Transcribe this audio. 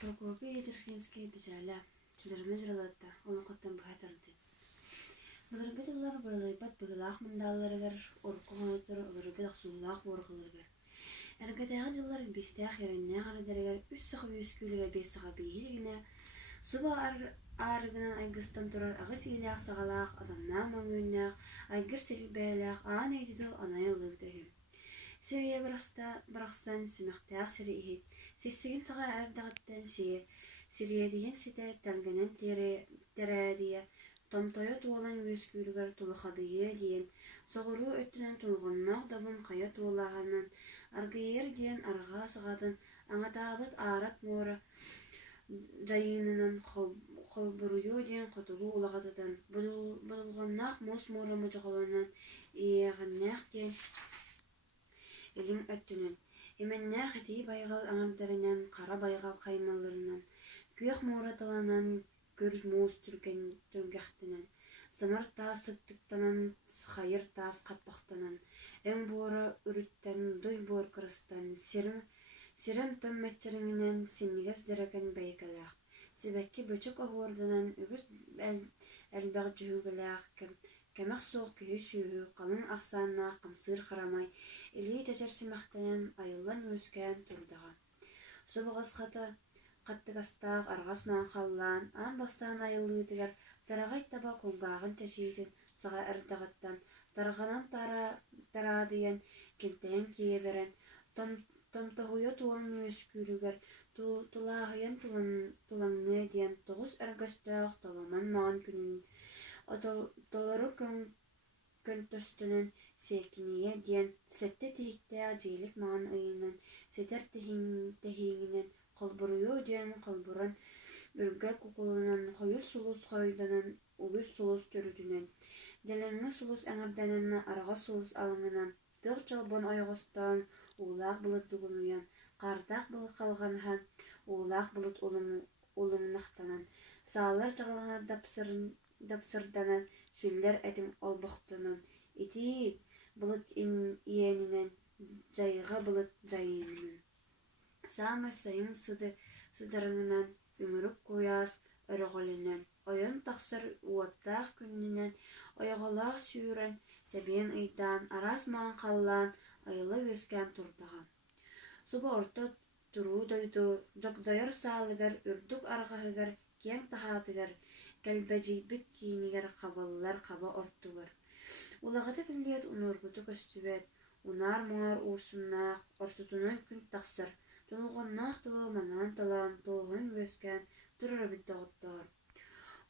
Прокопий Дерхинский бежала. Чыдырмы жыралатта, оны қоттан бұхатарды. Бұлырғы жылар бұрылайпат бұғылақ мұндаларығар, орқы ғанытыр ұлыры бұдақ сұллақ орғылырғар. Әргетағы жылар бестәқ ерінне ғаныдарығар үс сығы өскілігі бес сыға бейгілігіне, сұба арығынан айгыстан тұрар ағыс еліғ сағалақ, адамнақ маңуыннақ, айгыр селік бәйліғ, ағын әйдіділ анай ұлығдығы. Сирия бірақсан сіміқтәқ сірі ехет, сесігін саға әрдіғаттан сие, Сирия деген сеті тәлгінен тәрәдия, томтойы туолан өскүлігер тұлықадығы дейін, соғыру өттінен тұлғыннақ дабын қая туолағанын, арғайыр дейін арға сығадын, аңатабыт арат моры жайынынан қолбұрыю дейін қотығы ұлағадыдан, бұлғаннақ мұс моры мұжығылынан еғіннақ дейін елін өттінен. Еменнәқ еті байғал аңырдарынан, қара байғал қаймаларынан, күйек мұратыланан, көріз мұз түрген төнгәқтінен, зымыр тас сыттықтанан, қайыр тас қаппақтанан, әң боры үріттен, дой бор кырыстан, сирім төмметчеріңінен сенігіз діріген бәйгіләқ. Себәкке бөчік оғырдынан үгіз әлбәқ жүгіләқ, кәмәқ соқ күйі сүйі, қалың ақсанна қамсыр қарамай, елі тәжерсімақтанан айылан өскән тұрдыға. Сұбығыз қаттығастақ арғас маң қаллан, аң бастаған айылыдығар, тарағай таба көңгағын тәжейден саға әрдіғаттан, тарғанан тарадыян, кентайын кейберен, томтығыйы туылын өскүрігер, тулағыян тулаңны дейін, тоғыз әргістіғ таламан маған күнін, Толыру көнтөстінін секінее дейін, сәтті тейікті әжейлік маған ұйынан, сетер тәхейінен, қолбұрыю дейін қолбұрын, үргі құқылынан, қойыз сұлыс қойданын, ұғыз сұлыс түрдінен, дәліңі сұлыс әңірдәнін, араға сұлыс алыңынан, тұқ жалбон ойғыстан, олақ бұлыт дүгінуян, қардақ бұлы қалғанхан, олақ бұлыт олыңнақтанан, сағалар жағылғанар дапсырданан, сүллер әтің олбықтынан, еті бұлыт иенінен, жайыға бұлыт жайынынан. Саңы сайын сыдырыңынан, үңіріп қояс өріғілінен, ойын тақсыр уаттақ күнінен, ойғылақ сүйірін, тәбен ұйдан, арас маған қаллан, айылы өскен тұрдыға. Сұба орта тұру дойду, жоқдойыр сағылығар, үрдік арғағығар, кен тахатығар, кәлбәжейбік кейінігер қабалылар қаба орттығыр. Улағыды білет ұнырғыды көстібет, ұнар мұңар ұрсыннақ, ортытының күн тақсыр, тұлғыннақ тұлы манан талам, тұлғын өскен, тұрыр